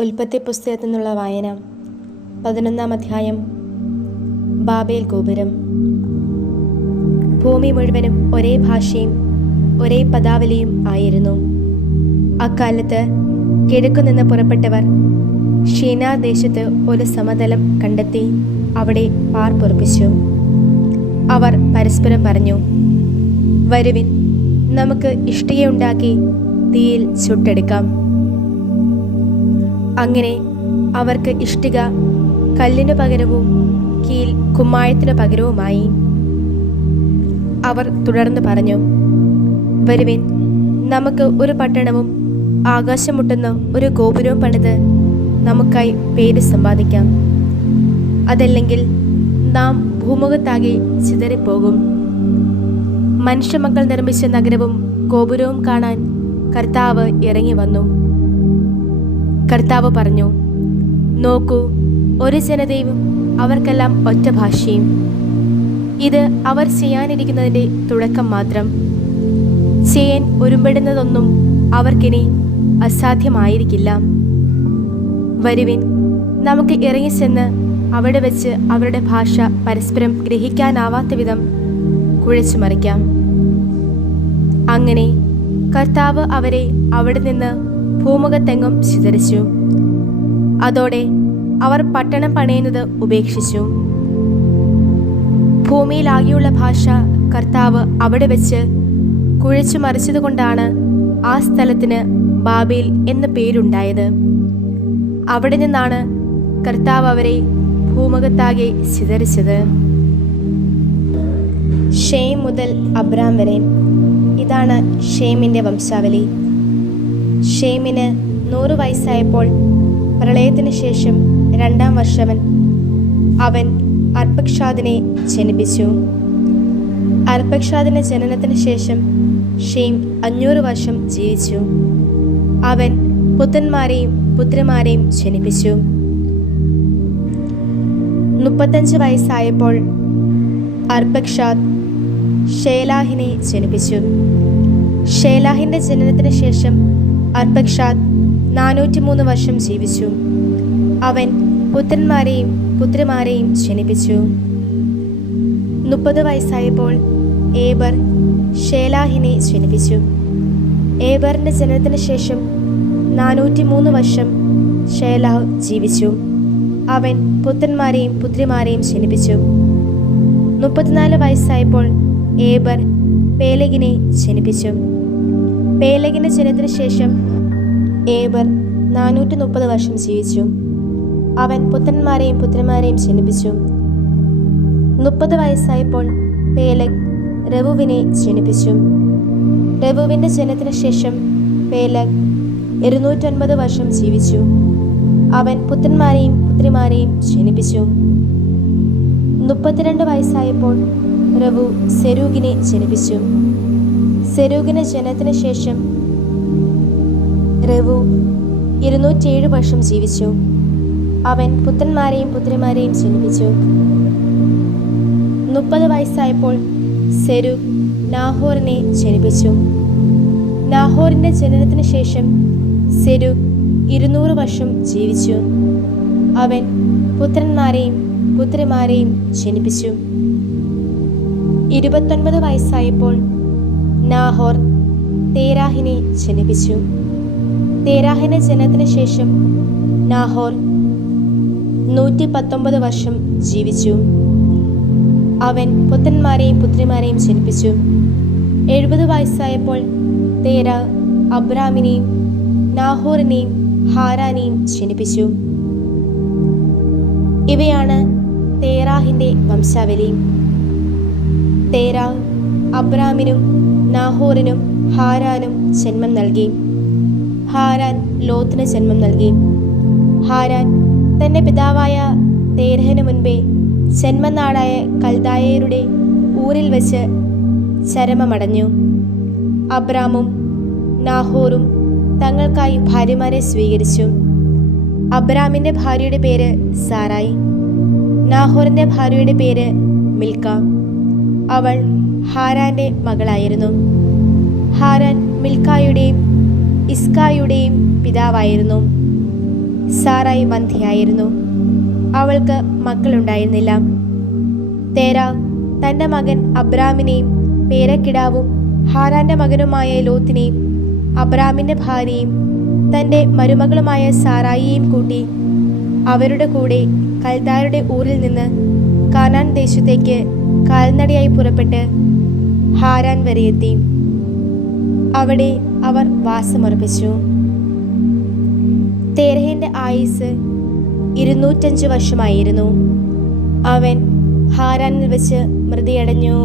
ഉൽപ്പത്തി പുസ്തകത്തിൽ നിന്നുള്ള വായന. പതിനൊന്നാം അധ്യായം. ബാബേൽ ഗോപുരം. ഭൂമി മുഴുവനും ഒരേ ഭാഷയും ഒരേ പദാവലിയും ആയിരുന്നു. അക്കാലത്ത് കിഴക്കുനിന്ന് പുറപ്പെട്ടവർ ഷീനാർ ദേശത്ത് ഒരു സമതലം കണ്ടെത്തി അവിടെ പാർപ്പുറപ്പിച്ചു അവർ പരസ്പരം പറഞ്ഞു വരുവിൻ നമുക്ക് ഇഷ്ടികയുണ്ടാക്കി തീയിൽ ചുട്ടെടുക്കാം. അങ്ങനെ അവർക്ക് ഇഷ്ടിക കല്ലിനു പകരവും കീൽ കുമ്മായത്തിനു പകരവുമായി. അവർ തുടർന്ന് പറഞ്ഞു വരുവിൻ നമുക്ക് ഒരു പട്ടണവും ആകാശമുട്ടുന്ന ഒരു ഗോപുരവും പണിത് നമുക്കായി പേര് സമ്പാദിക്കാം. അതല്ലെങ്കിൽ നാം ഭൂമുഖത്താകെ ചിതറിപ്പോകും. മനുഷ്യമക്കൾ നിർമ്മിച്ച നഗരവും ഗോപുരവും കാണാൻ കർത്താവ് ഇറങ്ങി വന്നു. കർത്താവ് പറഞ്ഞു നോക്കൂ ഒരു ജനതയും അവർക്കെല്ലാം ഒറ്റ ഭാഷയും. ഇത് അവർ ചെയ്യാനിരിക്കുന്നതിന്റെ തുടക്കം മാത്രം. ചെയ്യാൻ ഒരുമ്പെടുന്നതൊന്നും അവർക്കിനി അസാധ്യമായിരിക്കില്ല. വരുവിൻ നമുക്ക് ഇറങ്ങി ഇറങ്ങിച്ചെന്ന് അവിടെ വെച്ച് അവരുടെ ഭാഷ പരസ്പരം ഗ്രഹിക്കാനാവാത്ത വിധം കുഴച്ചു മറിക്കാം. അങ്ങനെ കർത്താവ് അവരെ അവിടെ നിന്ന് ഭൂമുഖത്തെങ്ങും ചിതറിച്ചു. അതോടെ അവർ പട്ടണം പണയുന്നത് ഉപേക്ഷിച്ചു. ഭൂമിയിലാകെയുള്ള ഭാഷ കർത്താവ് അവിടെ വെച്ച് കുഴച്ചു മറിച്ചതുകൊണ്ടാണ് ആ സ്ഥലത്തിന് ബാബേൽ എന്ന പേരുണ്ടായത്. അവിടെ നിന്നാണ് കർത്താവ് അവരെ ഭൂമുഖത്താകെ ചിതറിച്ചത്. ഷെയ്ം മുതൽ അബ്രാം വരെ. ഇതാണ് ഷെയ്മിന്റെ വംശാവലി. ഷെയ്മിന് നൂറ് വയസ്സായപ്പോൾ പ്രളയത്തിന് ശേഷം രണ്ടാം വർഷവൻ അവൻ അർപ്പക്ഷാദിനെ ജനിപ്പിച്ചു. അർപ്പക്ഷാദിന്റെ ജനനത്തിന് ശേഷം ഷെയ്ം അഞ്ഞൂറ് വർഷം ജീവിച്ചു. അവൻ പുത്രന്മാരെയും പുത്രിമാരെയും ജനിപ്പിച്ചു. മുപ്പത്തഞ്ച് വയസ്സായപ്പോൾ അർപ്പക്ഷാദ് ഷേലാഹിനെ ജനിപ്പിച്ചു. ഷേലാഹിന്റെ ജനനത്തിന് ശേഷം അർപ്പക്ഷാദ് നാനൂറ്റി മൂന്ന് വർഷം ജീവിച്ചു. അവൻ പുത്രന്മാരെയും പുത്രിമാരെയും ജനിപ്പിച്ചു മുപ്പത് വയസ്സായപ്പോൾ ഏബർ ഷേലാഹിനെ ജനിപ്പിച്ചു ഏബറിന്റെ ജനനത്തിന് ശേഷം നാനൂറ്റി മൂന്ന് വർഷം ഷേലാഹ് ജീവിച്ചു. അവൻ പുത്രന്മാരെയും പുത്രിമാരെയും ജനിപ്പിച്ചു മുപ്പത്തിനാല് വയസ്സായപ്പോൾ ഏബർ പേലഗിനെ ജനിപ്പിച്ചു പേലഗിന്റെ ജനനത്തിന് ശേഷം ഏബർ നാനൂറ്റി മുപ്പത് വർഷം ജീവിച്ചു. അവൻ പുത്രന്മാരെയും പുത്രന്മാരെയും ജനിപ്പിച്ചു. മുപ്പത് വയസ്സായപ്പോൾ പേലക് രഘുവിനെ ജനിപ്പിച്ചു. രവുവിന്റെ ജനനത്തിന് ശേഷം പേലക് ഇരുന്നൂറ്റൊൻപത് വർഷം ജീവിച്ചു. അവൻ പുത്രന്മാരെയും പുത്രിമാരെയും ജനിപ്പിച്ചു. മുപ്പത്തിരണ്ട് വയസ്സായപ്പോൾ രഘു സെരൂഗിനെ ജനിപ്പിച്ചു. സെരൂഗിന്റെ ജനനത്തിന് ശേഷം റവു ഇരുന്നൂറ്റിയേഴ് വർഷം ജീവിച്ചു. അവൻ പുത്രന്മാരെയും പുത്രിമാരെയും ജനിപ്പിച്ചു. മുപ്പത് വയസ്സായപ്പോൾ സെരു നാഹോറിനെ ജനിപ്പിച്ചു. നാഹോറിന്റെ ജനനത്തിന് ശേഷം സെരു ഇരുന്നൂറ് വർഷം ജീവിച്ചു. അവൻ പുത്രന്മാരെയും പുത്രിമാരെയും ജനിപ്പിച്ചു. ഇരുപത്തൊൻപത് വയസ്സായപ്പോൾ നാഹോർ തേരാഹിനെ ജനിപ്പിച്ചു. തേരാഹിന്റെ ജനനത്തിന് ശേഷം നാഹോർ നൂറ്റി പത്തൊമ്പത് വർഷം ജീവിച്ചു. അവൻ പുത്രന്മാരെയും പുത്രിമാരെയും ജനിപ്പിച്ചു. എഴുപത് വയസ്സായപ്പോൾ തേര അബ്രാമിനെയും നാഹോറിനെയും ഹാരാനെയും ജനിപ്പിച്ചു. ഇവയാണ് തേറാഹിന്റെ വംശാവലി. തേരാ അബ്രാമിനും നാഹോറിനും ഹാരാനും ജന്മം നൽകി. ഹാരാൻ ലോത്തിന് ജന്മം നൽകി. ഹാരാൻ തന്റെ പിതാവായ തേരഹന് മുൻപേ ജന്മനാടായ കൽദായരുടെ ഊരിൽ വെച്ച് ചരമമടഞ്ഞു. അബ്രാമും നാഹോറും തങ്ങൾക്കായി ഭാര്യമാരെ സ്വീകരിച്ചു. അബ്രാമിന്റെ ഭാര്യയുടെ പേര് സാറായി. നാഹോറിന്റെ ഭാര്യയുടെ പേര് മിൽക്ക. അവൾ ഹാരാന്റെ മകളായിരുന്നു. ഹാരാൻ മിൽക്കായുടെയും ഇസ്കായുടെയും പിതാവായിരുന്നു. സാറായി മന്ധിയായിരുന്നു അവൾക്ക് മക്കളുണ്ടായിരുന്നില്ല. തേര തന്റെ മകൻ അബ്രാമിനെയും പേരക്കിടാവും ഹാരാന്റെ മകനുമായ ലോത്തിനെയും അബ്രാമിന്റെ ഭാര്യയും തന്റെ മരുമകളുമായ സാറായിയെയും കൂട്ടി അവരുടെ കൂടെ കൽദാരുടെ ഊരിൽ നിന്ന് കാനാൻ ദേശത്തേക്ക് കാൽനടയായി പുറപ്പെട്ട് ഹാരാൻ വരെ എത്തി. അവിടെ അവർ വാസമുറപ്പിച്ചു. തേരഹിന്റെ ആയുസ് ഇരുന്നൂറ്റഞ്ച് വർഷമായിരുന്നു. അവൻ ഹാരാനിൽ വെച്ച് മൃതിയടഞ്ഞു.